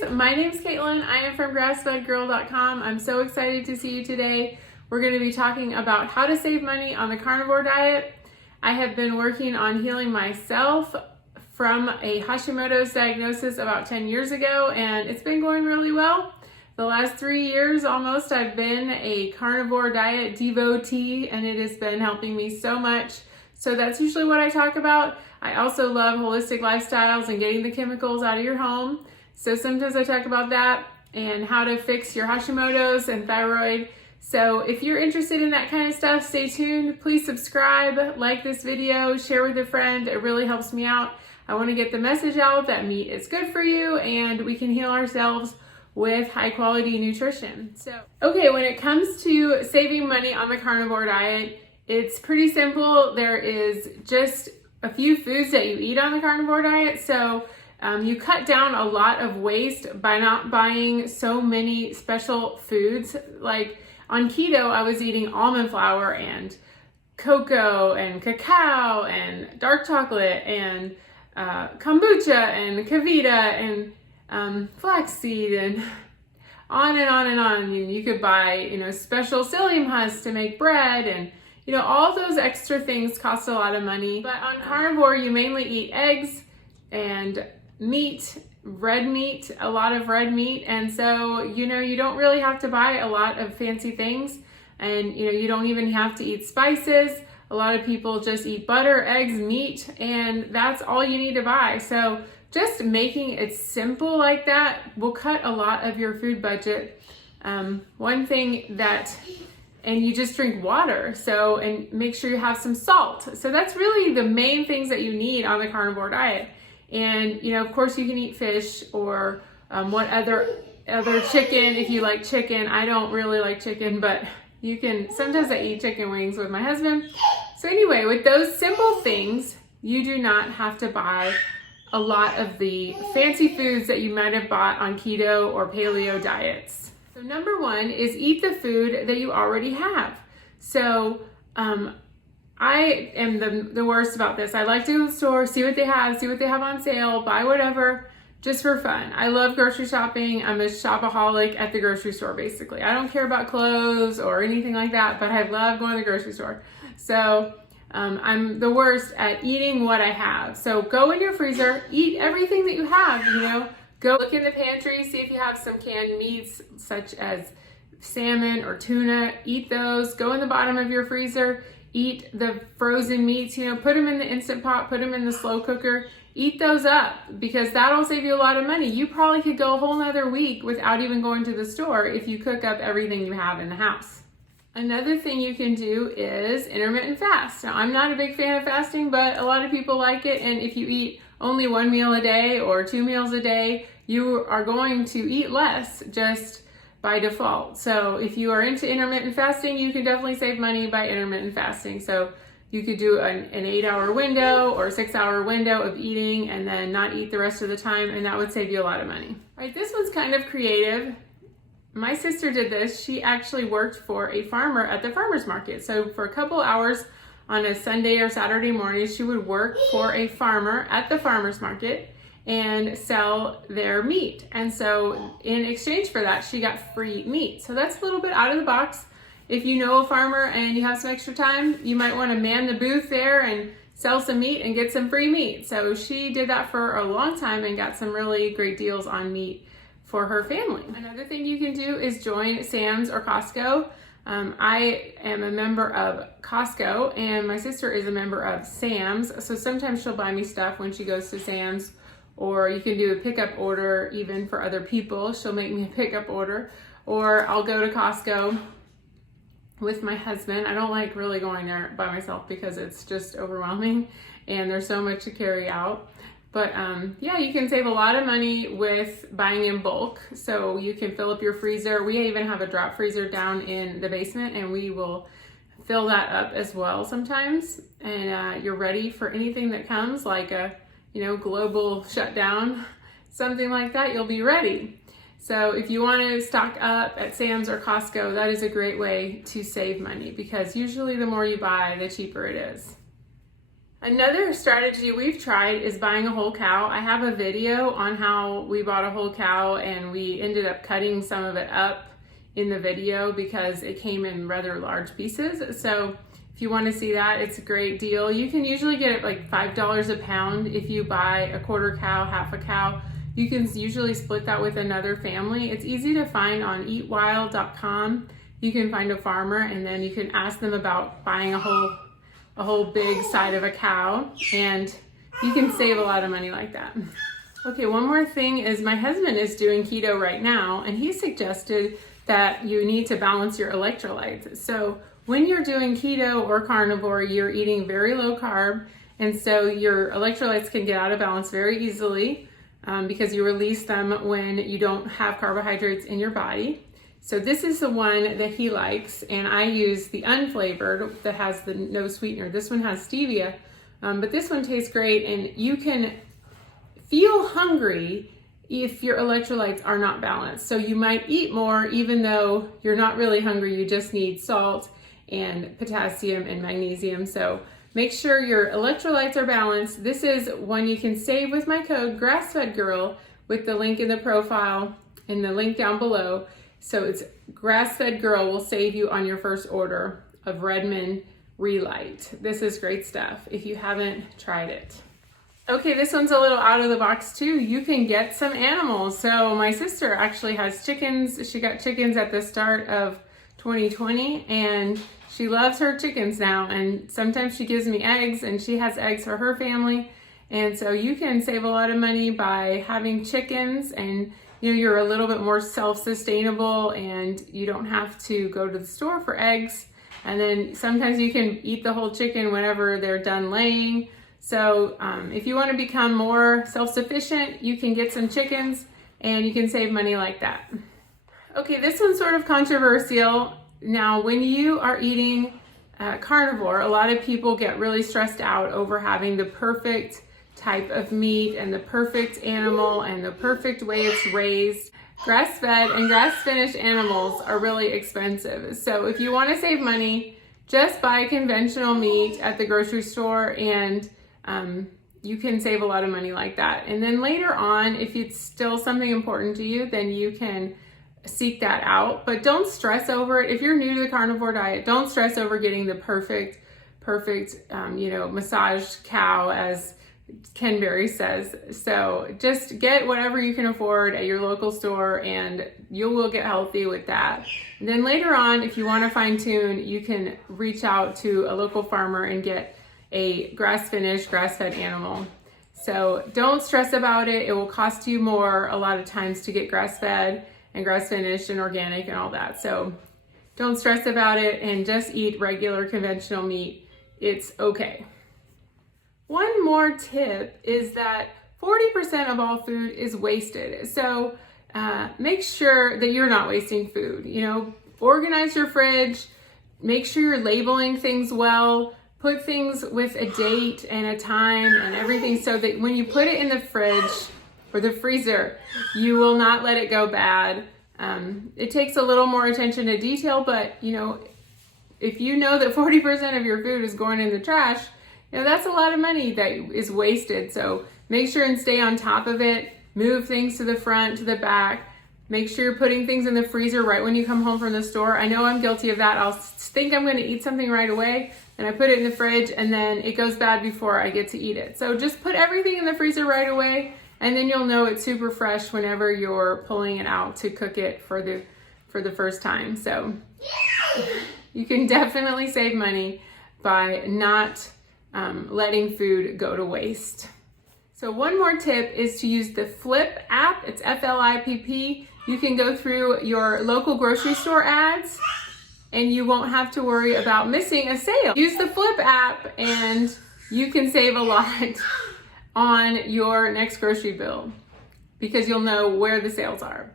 guys, my name's Caitlin. I am from grassfedgirl.com. I'm so excited to see you today. We're going to be talking about how to save money on the carnivore diet. I have been working on healing myself from a Hashimoto's diagnosis about 10 years ago, and it's been going really well. The last 3 years almost, I've been a carnivore diet devotee, and it has been helping me so much. So that's usually what I talk about. I also love holistic lifestyles and getting the chemicals out of your home. So sometimes I talk about that and how to fix your Hashimoto's and thyroid. So if you're interested in that kind of stuff, stay tuned. Please subscribe, like this video, share with a friend. It really helps me out. I want to get the message out that meat is good for you and we can heal ourselves with high quality nutrition. Okay, when it comes to saving money on the carnivore diet, it's pretty simple. There is just a few foods that you eat on the carnivore diet. So you cut down a lot of waste by not buying so many special foods. Like on keto, I was eating almond flour and cocoa and cacao and dark chocolate and kombucha and Kavita and flaxseed and on and on and on. You could buy, special psyllium husks to make bread, and all those extra things cost a lot of money. But on carnivore, you mainly eat eggs and meat, red meat, a lot of red meat. And so, you don't really have to buy a lot of fancy things. And, you don't even have to eat spices. A lot of people just eat butter, eggs, meat, and that's all you need to buy. So just making it simple like that will cut a lot of your food budget. One thing and you just drink water. And make sure you have some salt. So that's really the main things that you need on the carnivore diet. And, of course you can eat fish or what other chicken if you like chicken. I don't really like chicken, but you can, sometimes I eat chicken wings with my husband. So anyway, with those simple things, you do not have to buy a lot of the fancy foods that you might have bought on keto or paleo diets. So number one is eat the food that you already have. So I am the worst about this. I like to go to the store, see what they have on sale, buy whatever, just for fun. I love grocery shopping. I'm a shopaholic at the grocery store, basically. I don't care about clothes or anything like that, but I love going to the grocery store. So I'm the worst at eating what I have. So go in your freezer, eat everything that you have, Go look in the pantry, see if you have some canned meats such as salmon or tuna. Eat those. Go in the bottom of your freezer. Eat the frozen meats, put them in the Instant Pot, put them in the slow cooker. Eat those up because that'll save you a lot of money. You probably could go a whole nother week without even going to the store if you cook up everything you have in the house. Another thing you can do is intermittent fast. Now, I'm not a big fan of fasting, but a lot of people like it. And if you eat only 1 meal a day or 2 meals a day, you are going to eat less just by default. So if you are into intermittent fasting, you can definitely save money by intermittent fasting. So you could do an 8-hour window or a 6-hour window of eating and then not eat the rest of the time, and that would save you a lot of money. All right, this one's kind of creative. My sister did this. She actually worked for a farmer at the farmer's market. So for a couple hours on a Sunday or Saturday morning, she would work for a farmer at the farmer's market and sell their meat. And so in exchange for that, she got free meat. So that's a little bit out of the box. If you know a farmer and you have some extra time, you might want to man the booth there and sell some meat and get some free meat. So she did that for a long time and got some really great deals on meat for her family. Another thing you can do is join Sam's or Costco. I am a member of Costco and my sister is a member of Sam's. So sometimes she'll buy me stuff when she goes to Sam's, or you can do a pickup order even for other people. She'll make me a pickup order, or I'll go to Costco with my husband. I don't like really going there by myself because it's just overwhelming and there's so much to carry out. But yeah, you can save a lot of money with buying in bulk. So you can fill up your freezer. We even have a drop freezer down in the basement and we will fill that up as well sometimes. And you're ready for anything that comes, like a global shutdown, something like that, you'll be ready. So if you want to stock up at Sam's or Costco, that is a great way to save money because usually the more you buy, the cheaper it is. Another strategy we've tried is buying a whole cow. I have a video on how we bought a whole cow and we ended up cutting some of it up in the video because it came in rather large pieces. So if you want to see that, it's a great deal. You can usually get it like $5 a pound if you buy a quarter cow, half a cow. You can usually split that with another family. It's easy to find on eatwild.com. You can find a farmer and then you can ask them about buying a whole big side of a cow, and you can save a lot of money like that. Okay, one more thing is my husband is doing keto right now, and he suggested that you need to balance your electrolytes. So when you're doing keto or carnivore, you're eating very low carb, and so your electrolytes can get out of balance very easily because you release them when you don't have carbohydrates in your body. So this is the one that he likes, and I use the unflavored that has the no sweetener. This one has stevia, but this one tastes great, and you can feel hungry if your electrolytes are not balanced. So you might eat more even though you're not really hungry, you just need salt and potassium and magnesium. So make sure your electrolytes are balanced. This is one you can save with my code GrassFedGirl with the link in the profile and the link down below. So it's Grass-Fed Girl will save you on your first order of Redmond Relight. This is great stuff if you haven't tried it. Okay, this one's a little out of the box too. You can get some animals. So my sister actually has chickens. She got chickens at the start of 2020 and she loves her chickens now. And sometimes she gives me eggs and she has eggs for her family. And so you can save a lot of money by having chickens, and you're a little bit more self-sustainable and you don't have to go to the store for eggs. And then sometimes you can eat the whole chicken whenever they're done laying. So if you want to become more self-sufficient, you can get some chickens and you can save money like that. Okay, this one's sort of controversial. Now, when you are eating carnivore, a lot of people get really stressed out over having the perfect type of meat and the perfect animal and the perfect way it's raised. Grass-fed and grass-finished animals are really expensive. So if you want to save money, just buy conventional meat at the grocery store, and you can save a lot of money like that. And then later on, if it's still something important to you, then you can seek that out. But don't stress over it. If you're new to the carnivore diet, don't stress over getting the perfect massaged cow, as Ken Berry says. So just get whatever you can afford at your local store and you will get healthy with that. And then later on, if you want to fine tune, you can reach out to a local farmer and get a grass-finished, grass-fed animal. So don't stress about it. It will cost you more a lot of times to get grass-fed and grass-finished and organic and all that. So don't stress about it and just eat regular conventional meat. It's okay. One more tip is that 40% of all food is wasted. So make sure that you're not wasting food. Organize your fridge, make sure you're labeling things well, put things with a date and a time and everything so that when you put it in the fridge or the freezer, you will not let it go bad. It takes a little more attention to detail, but if you know that 40% of your food is going in the trash, that's a lot of money that is wasted. So make sure and stay on top of it. Move things to the front, to the back. Make sure you're putting things in the freezer right when you come home from the store. I know I'm guilty of that. I'll think I'm going to eat something right away, and I put it in the fridge, and then it goes bad before I get to eat it. So just put everything in the freezer right away, and then you'll know it's super fresh whenever you're pulling it out to cook it for the first time. So you can definitely save money by not letting food go to waste. So one more tip is to use the Flip app. It's F-L-I-P-P. You can go through your local grocery store ads and you won't have to worry about missing a sale. Use the Flip app and you can save a lot on your next grocery bill because you'll know where the sales are.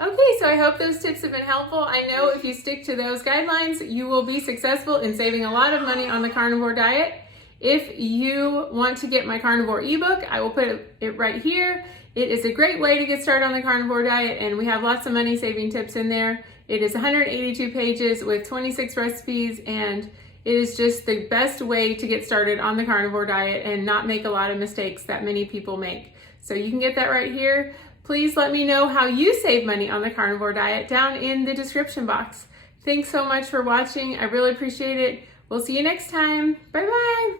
Okay, so I hope those tips have been helpful. I know if you stick to those guidelines, you will be successful in saving a lot of money on the carnivore diet. If you want to get my carnivore ebook, I will put it right here. It is a great way to get started on the carnivore diet, and we have lots of money saving tips in there. It is 182 pages with 26 recipes, and It is just the best way to get started on the carnivore diet and not make a lot of mistakes that many people make. So you can get that right here. Please let me know how you save money on the carnivore diet down in the description box. Thanks so much for watching. I really appreciate it. We'll see you next time. Bye-bye.